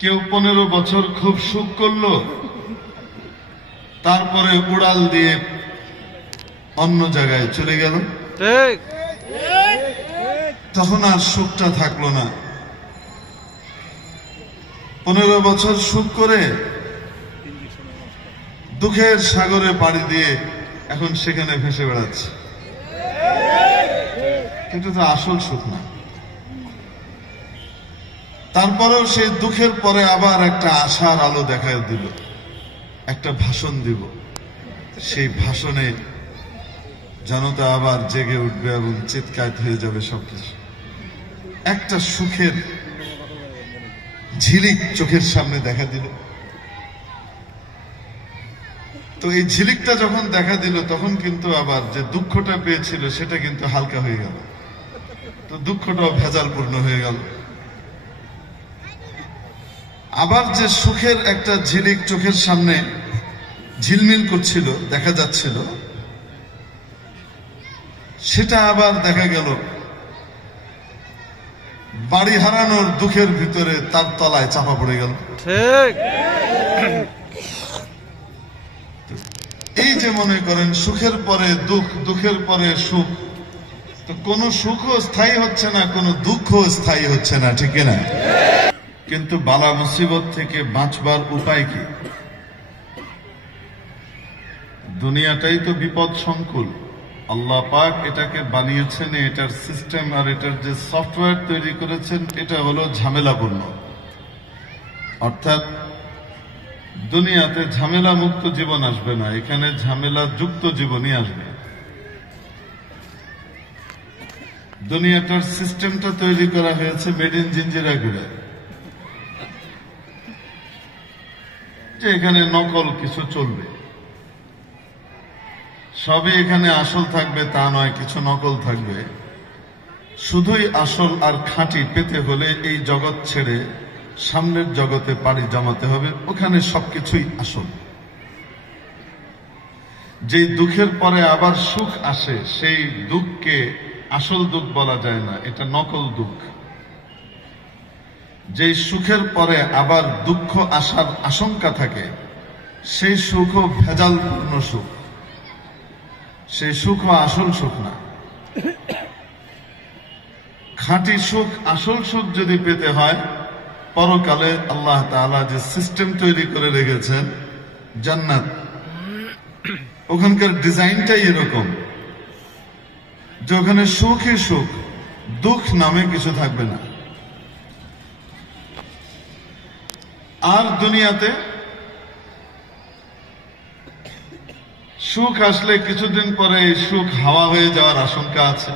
কেউ 15 বছর খুব সুখ করলো, তারপরে উড়াল দিয়ে অন্য জায়গায় চলে গেল, তখন আর সুখটা থাকলো না। 15 বছর সুখ করে দুঃখের সাগরে পাড়ি দিয়ে এখন সেখানে ভেসে বেড়াচ্ছে। কিন্তু তো আসল সুখ না। তারপরেও সেই দুঃখের পরে আবার একটা আশার আলো দেখা দিল, একটা ভাষণ দিব, সেই ভাষণে জনতা আবার জেগে উঠবে এবং চিৎকার হয়ে যাবে সবকিছু। একটা সুখের ঝিলিক চোখের সামনে দেখা দিল। তো এই ঝিলিকটা যখন দেখা দিল, তখন কিন্তু আবার যে দুঃখটা পেয়েছিল সেটা কিন্তু হালকা হয়ে গেল, তো দুঃখটাও ভেজালপূর্ণ হয়ে গেল। আবার যে সুখের একটা ঝিলিক চোখের সামনে ঝিলমিল করছিল, দেখা যাচ্ছিল, সেটা আবার দেখা গেল বাড়ি হারানোর দুঃখের ভিতরে তার তলায় চাপা পড়ে গেল। ঠিক। এই যে মনে করেন সুখের পরে দুঃখ, দুঃখের পরে সুখ, তো কোনো সুখও স্থায়ী হচ্ছে না, কোনো দুঃখও স্থায়ী হচ্ছে না, ঠিক না? কিন্তু বালা মুসিবত থেকে বাঁচবার উপায় কি? দুনিয়াটাই তো বিপদ সংকুল। আল্লাহ পাক এটাকে বানিয়েছেন, এটার সিস্টেম আর এটার যে সফটওয়্যার তৈরি করেছেন, এটা হলো ঝামেলাপূর্ণ। অর্থাৎ দুনিয়াতে ঝামেলা মুক্ত জীবন আসবে না, এখানে ঝামেলা যুক্ত জীবনই আসবে। দুনিয়াটার সিস্টেমটা তৈরি করা হয়েছে মেড ইন জিঞ্জিরাগুড়ে, যে এখানে নকল কিছু চলবে। সবই এখানে আসল থাকবে তা নয়, কিছু নকল থাকবে। শুধুই আসল আর খাঁটি পেতে হলে এই জগৎ ছেড়ে সামনের জগতে পাড়ি জমাতে হবে, ওখানে সবকিছুই আসল। যেই দুঃখের পরে আবার সুখ আসে, সেই দুঃখকে আসল দুঃখ বলা যায় না, এটা নকল দুঃখ। যেই সুখের পরে আবার দুঃখ আসার আশঙ্কা থাকে, সেই সুখও ভেজালপূর্ণ সুখ, সেই সুখও আসল সুখ না। খাঁটি সুখ, আসল সুখ যদি পেতে হয়, পরকালে আল্লাহ তাআলা যে সিস্টেম তৈরি করে রেখেছেন জান্নাত, ওখানকার ডিজাইনটাই এরকম যে ওখানে সুখই সুখ, দুঃখ নামে কিছু থাকবে না। আর দুনিয়াতে সুখ আসলে কিছুদিন পরে এই সুখ হাওয়া হয়ে যাওয়ার আশঙ্কা আছে।